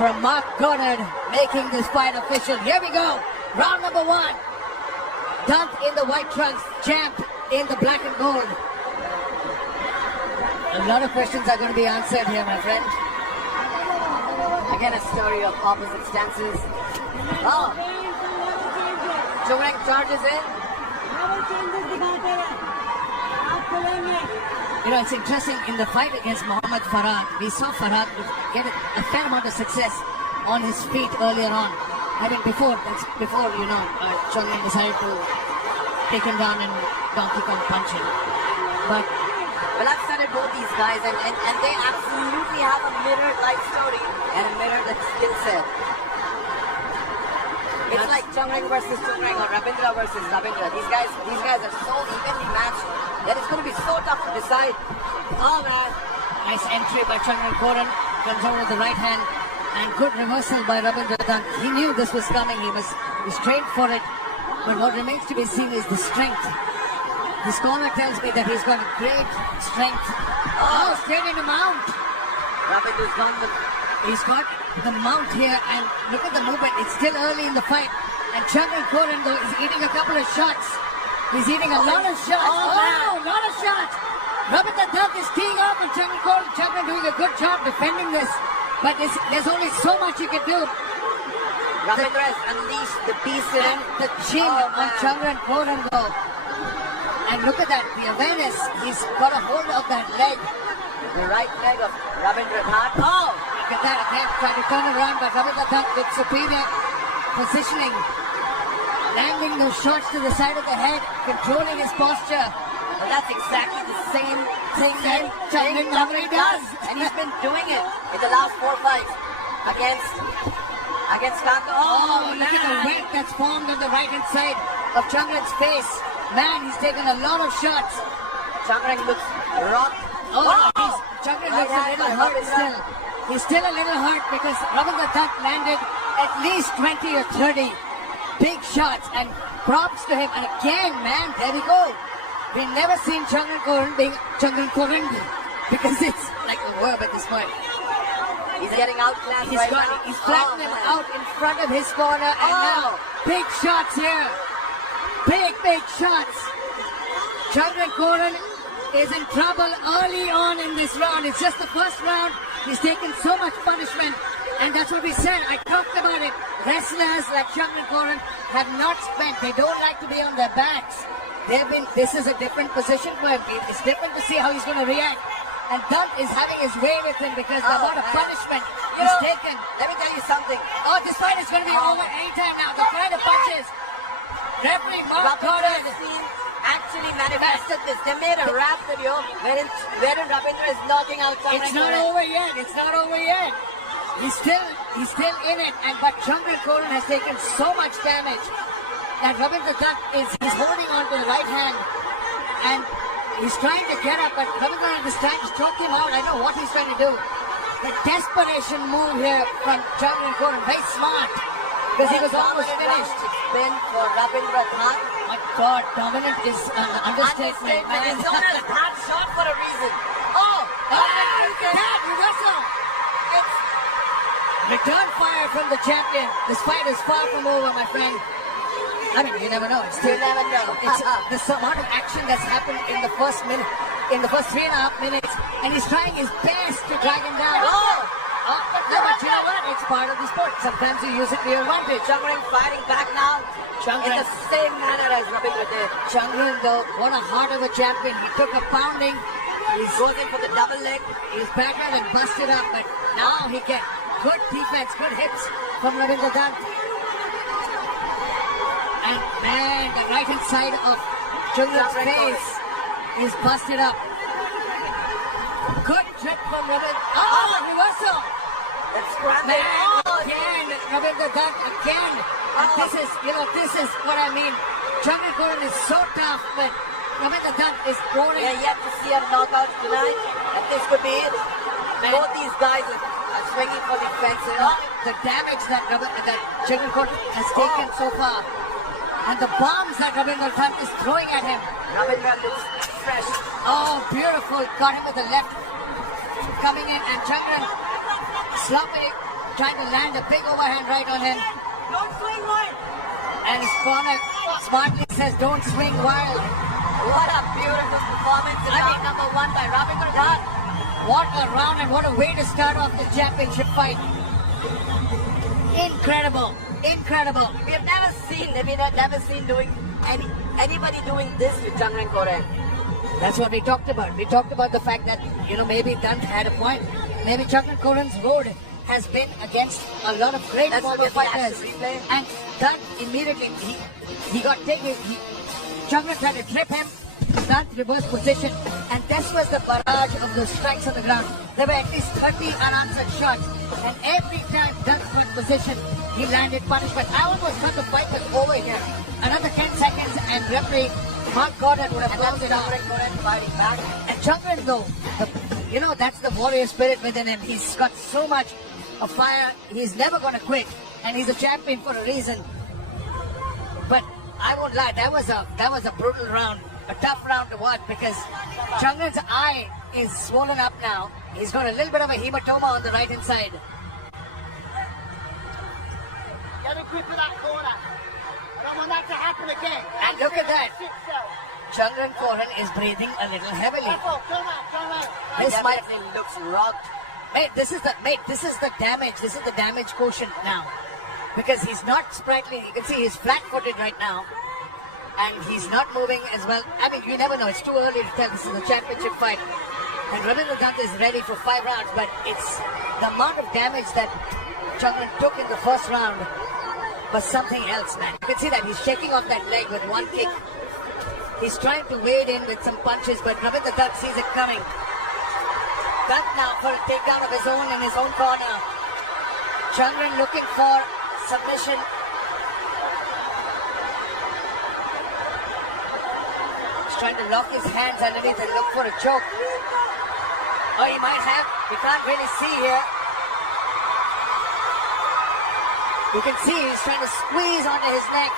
from Mark Goddard making this fight official. Here we go. Round number 1. Dunt in the white trunks, Champ in the black and gold. A lot of questions are going to be answered here, my friend. Again, a story of opposite stances. Oh, Chungreng charges in. You know, it's interesting, in the fight against Muhammad Farad, we saw Farad get a fair amount of success on his feet earlier on. I mean, before Chungreng decided to take him down and Donkey Kong punch him. But well, I've studied both these guys, and they absolutely have a mirrored life story and a mirrored skill set. It's like Chungreng versus Chungreng or Rabindra versus Rabindra. These guys are so evenly matched that it's going to be so tough to decide. Oh man, nice entry by Chungreng Koren, comes over with the right hand, and good reversal by Rabindra Dunt. He knew this was coming. He trained for it. But what remains to be seen is the strength. This corner tells me that he's got great strength. Oh, straight into mount. Rabindra's gone with. He's got the mount here, and look at the movement. It's still early in the fight, and Chungreng Koren though is eating a couple of shots. He's eating a lot of shots. Oh, a lot of shots. Rabindra Dunt is teeing off, and Chungreng doing a good job defending this. But there's only so much you can do. Rabindra has unleashed the beast in the chin on Chungreng Koren though. And look at that, the awareness. He's got a hold of that leg. The right leg of Rabindra Dunt. Oh! Look at that again, trying to turn around, but Rabindra Dunt with superior positioning. Landing those shots to the side of the head, controlling his posture. Well, that's exactly the same thing that Chungreng normally does. And he's been doing it in the last 4 fights against Kanto. Oh, look at the welt that's formed on the right hand side of Chungreng's face. Man, he's taken a lot of shots. Chungreng looks rocked. Chungreng looks a little hurt still. He's still a little hurt because Rabindra Dunt landed at least 20 or 30 big shots, and props to him. And again, man, there we go. We've never seen Chungreng Koren being Chungreng Koren because it's like a verb at this point. He's getting outclassed right now. He's flattened him out in front of his corner, and now big shots here. Big shots. Chungreng Koren is in trouble early on in this round. It's just the first round. He's taken so much punishment, and that's what we said. I talked about it. Wrestlers like Chungreng Koren have not spent. They don't like to be on their backs. This is a different position for him. It's different to see how he's going to react. And Dunt is having his way with him because the amount of punishment he's taken. Let me tell you something. Oh, this fight is going to be over anytime now. The kind of punches. Referee Mark Goddard actually manifested this. They made a rap video wherein Rabindra is knocking out Chungreng. It's not over yet. It's not over yet. He's still in it. But Chungreng Koren has taken so much damage that Rabindra Dunt he's holding on to the right hand, and he's trying to get up, but Rabindra Dunt is trying to choke him out. I know what he's trying to do. The desperation move here from Chungreng Koren, very smart, because he was almost finished. It's been for Rabindra Dunt. My God, dominant is an understatement, man. He's known as hard shot for a reason. Oh! That reversal! It's return fire from the champion. This fight is far from over, my friend. I mean, you never know. You never know. It's this amount of action that's happened in the first minute, in the first 3.5 minutes, and he's trying his best to drag him down. But you know what? It's part of the sport. Sometimes you use it to your advantage. Chungreng fighting back now in the same manner as Rabindra did. Chungreng, though, what a heart of a champion. He took a pounding. He goes in for the double leg. He's back and busted up, but now he gets good defense, good hits from Rabindra Dunt. And man, the right hand side of Chungreng's face is busted up. Good trip from Rabindra. Oh, reversal! That's scrapping. Again, Rabindra Dunt again. And this is what I mean. Chungreng Koren is so tough, but Rabindra Dunt is rolling. We're yet to see a knockout tonight, and this could be it. Man. Both these guys are swinging for the fences. The damage that Chungreng Koren has taken so far, and the bombs that Rabindra Dunt is throwing at him. Rabindra looks fresh. Oh, beautiful. Got him with the left coming in, and Chungreng sloppy trying to land a big overhand right on him. Don't swing wild. And his corner smartly says, don't swing wild. What a beautiful performance in round number 1 by Ravindra Dutt. What a round and what a way to start off the championship fight. Incredible. Incredible. We have never seen doing anybody doing this with Changren Koren. That's what we talked about. We talked about the fact that, maybe Dutt had a point. Maybe Changren Koren's road has been against a lot of great former fighters. And Dutt immediately, he got taken. Changren tried to trip him. Dutt reverse position. And this was the barrage of the strikes on the ground. There were at least 30 unanswered shots. And every time Dutt got position, he landed punishment. I almost thought the fight was over here. Another 10 seconds and referee Mark Gordon would have closed it out. Fighting back. And Changren though, that's the warrior spirit within him. He's got so much of fire. He's never going to quit. And he's a champion for a reason. But I won't lie, that was a brutal round. A tough round to watch because Changren's eye is swollen up now. He's got a little bit of a hematoma on the right hand side. Get a grip of that corner. I don't want that to happen again. And look at that. Changren Koren is breathing a little heavily. This definitely looks rocked. Mate, this is the damage. This is the damage quotient now. Because he's not sprightly. You can see he's flat-footed right now. And he's not moving as well. I mean, you never know. It's too early to tell. This is a championship fight. And Ravindra Dutt is ready for 5 rounds. But it's the amount of damage that Changren took in the first round was something else, man. You can see that he's shaking off that leg with one kick. He's trying to wade in with some punches, but Ravindra Dutt sees it coming. Dutt now for a takedown of his own in his own corner. Changren looking for submission. He's trying to lock his hands underneath and look for a choke. Oh, he might have. We can't really see here. You can see he's trying to squeeze onto his neck.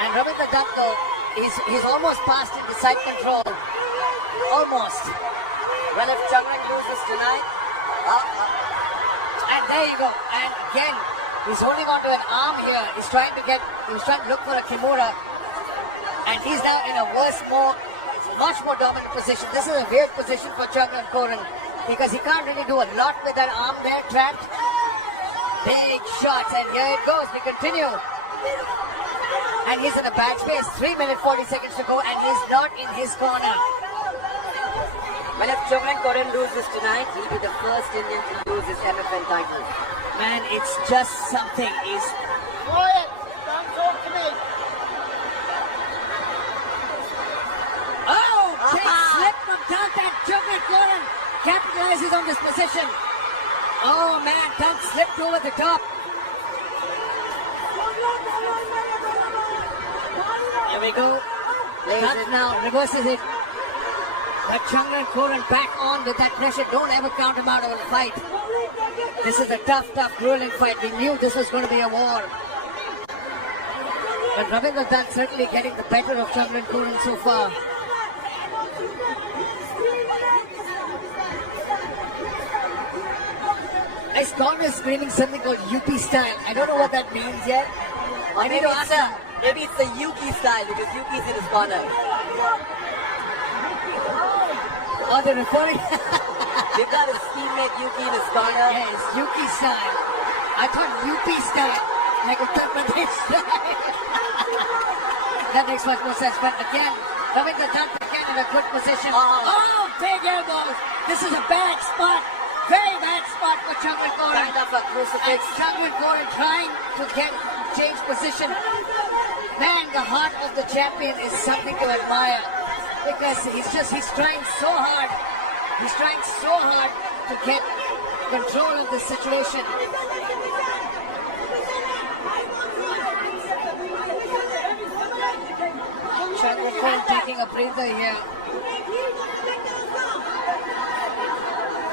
And Ravindra Dutt though, he's almost past into side control. Almost. Well, if Changren loses tonight, and there you go. And again, he's holding onto an arm here. He's trying to look for a kimura. And he's now in a much more dominant position. This is a weird position for Changren Koren because he can't really do a lot with that arm there, trapped. Big shots, and here it goes. We continue. And he's in a bad space. 3 minutes 40 seconds to go, and he's not in his corner. Well, if Changren Koren loses tonight, he'll be the first Indian to lose his MFN title. Man, it's just something. He's Quiet! Don't talk to me! big slip from Dutt, and Changren Koren capitalizes on this position. Oh man, Dutt slipped over the top. Here we go. Dutt now reverses it. But Changren Koren back on with that pressure. Don't ever count him out of a fight. This is a tough, grueling fight. We knew this was going to be a war. But Ravindra Dutt certainly getting the better of Changren Koren so far. His corner is screaming something called UP style. I don't know what that means yet. Or maybe it's the Yuki style because Yuki's in his corner. Oh, they're referring. They've got his teammate Yuki in his corner. Yes, Yuki style. I thought UP style, like Uttar Pradesh style. That makes much more sense. But again, Ravindra Dutt again in a good position. Oh, big elbows. This is a bad spot. Very bad spot for Changren Koren. Kind of a crucifix. Changren Koren trying to change position. Man, the heart of the champion is something to admire because he's trying so hard. He's trying so hard to get control of the situation. Changren Koren taking a breather here.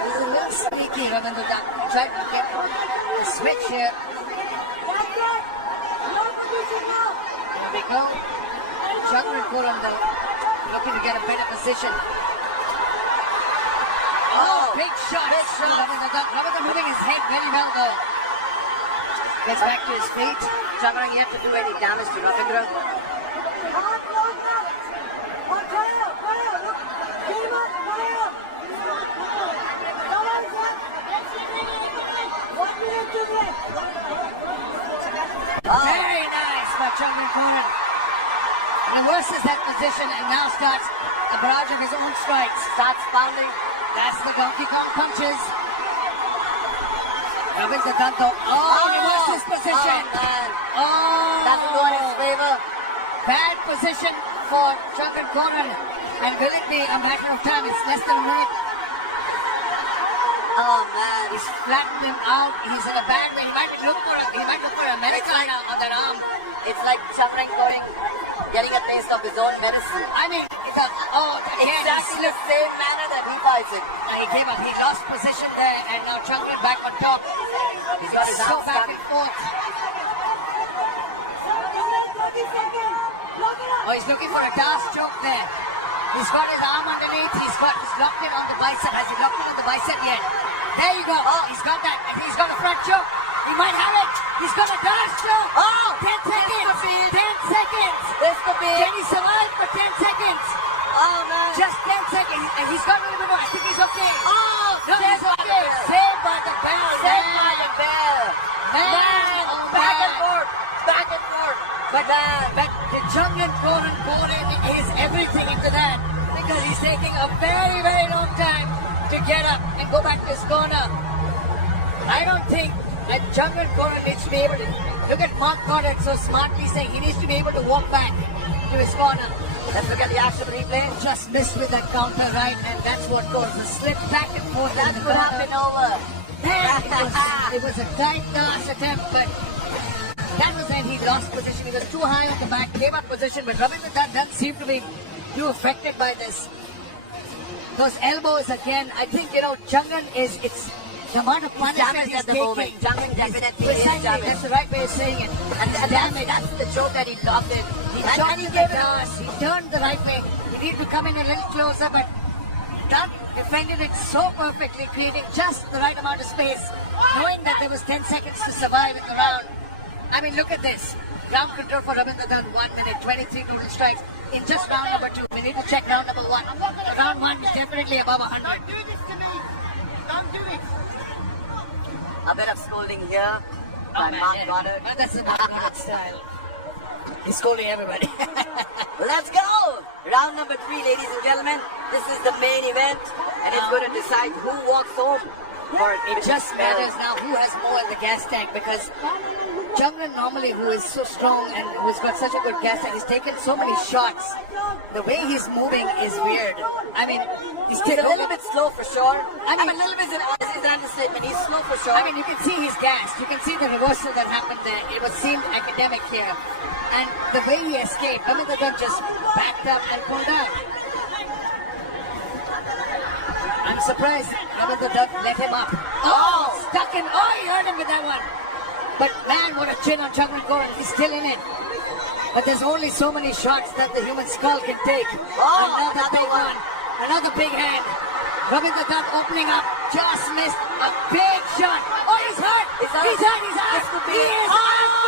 This is a little sneaky, Ravindra Dutt. Tried to get a switch here. Here we go. Changren Koren though, looking to get a better position. Oh, Big shot. Big shot. Rabindra moving his head very well though. Gets back to his feet. Chaturanga yet to do any damage to Rabindra. Very nice by Chungran Koren. Reverses that position and now starts a barrage of his own strikes. Starts pounding. That's the Donkey Kong punches. Rabindra Dutt though. Reverses position. Oh, man. Doesn't go Oh, in his favor. bad position for Chungran Koren. And will it be a matter of time? It's less than a minute. Oh, man. He's flattened him out. He's in a bad way. He might look for a medical on that arm. It's like Chungran Koren getting a taste of his own medicine. I mean, Exactly the same manner that he fights it. He came up. He lost position there, and now Chungran back on top. He's got his So arms back stuck. and forth. Oh, he's looking for a Darce choke there. He's got his arm underneath. He's locked it on the bicep. Has he locked it on the bicep yet? There you go. He's got that. I think he's got a front choke. He might have it. He's got a Darce choke. 10 seconds. 10 seconds. This could be Can he survive for 10 seconds? Oh, man. Just 10 seconds. And he's got a little bit more. I think he's okay. No, saved he's by the okay. bell. Saved by the bell. Saved by the bell. Man, oh, back man. and forth. Back and forth. But the Chungran Koren poured in his everything into that because he's taking a very, very long time to get up and go back to his corner. I don't think that Chungran Koren needs to be able to look at Mark Goddard so smartly saying he needs to be able to walk back to his corner. Let's look at the action replay. Just missed with that counter right, and that's what caused the slip back and forth. That's what happened over. Man, it was a tight last attempt, but that was when he lost position. He was too high on the back, gave up position, but Rabindra Dutt doesn't seem to be too affected by this. Those elbows again, I think, Chungran it's the amount of punishment Damaged he's at the taking. moment. Chungran definitely is Precisely, damaged. that's the right way of saying it. And damage. that's the choke that he locked in. He And shot he the gave it. Darce. He turned the right way. He needed to come in a little closer, but Dutt defended it so perfectly, creating just the right amount of space, knowing that there was 10 seconds to survive in the round. I mean, look at this. Ground control for Rabindra Dutt, 1 minute, 23 total strikes in just round number 2. We need to check round number 1. Round 1 is definitely above 100. Don't do this to me. Don't do it. A bit of scolding here by Mark Goddard. Well, that's the Mark Goddard style. He's scolding everybody. Let's go! Round number 3, ladies and gentlemen. This is the main event, and it's going to decide who walks home. It just matters now who has more in the gas tank, because Chungran normally, who is so strong and who's got such a good gas tank, he's taken so many shots. The way he's moving is weird. I mean, he's He's a little bit slow for sure. I mean, a little bit is an understatement. He's slow for sure. I mean, you can see he's gassed. You can see the reversal that happened there. It was seemed academic here. And the way he escaped, Rabindra Dutt just backed up and pulled out. I'm surprised Rabindra Dutt let him up. Stuck in. Oh, he hurt him with that one. But man, what a chin on Chungran Koren. He's still in it. But there's only so many shots that the human skull can take. Another big one. Another big hand. Rabindra Dutt opening up. Just missed a big shot. Oh, he's hurt. He's hurt. He is hurt.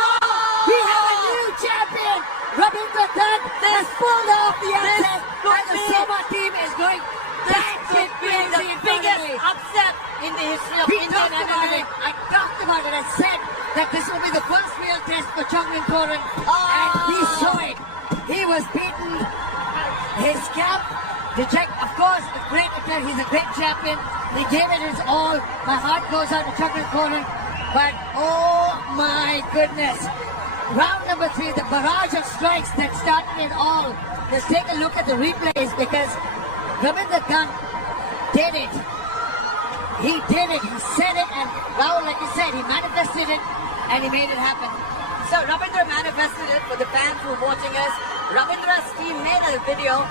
We have a new champion. Rabindra Dutt has pulled off the upset. And the Soma team is going batshit crazy in biggest front of me. upset in the history of We Indian talked about MMA. it. I talked about it. I said that this will be the first real test for Chungran Koren. And he saw it. He was beaten. His camp, of course, a great attempt. He's a great champion. He gave it his all. My heart goes out to Chungran Koren. But oh my goodness. Round number 3, the barrage of strikes that started it all. Let's take a look at the replays, because Rabindra Dutt did it. He did it. He said it, and Rahul, like you said, he manifested it, and he made it happen. So Rabindra manifested it for the fans who are watching us. Ravindra's team made a video.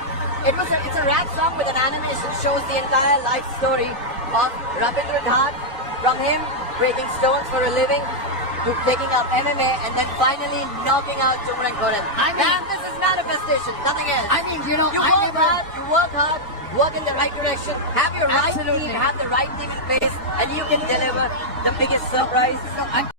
It's a rap song with an animation, shows the entire life story of Rabindra Dutt, from him breaking stones for a living to picking up MMA and then finally knocking out Chungran Koren. I mean- Man, this is manifestation, nothing else. I mean, You I work never... hard, you work hard, work in the right direction, have your right Absolutely. team, have the right team in place, and you can deliver the biggest surprise.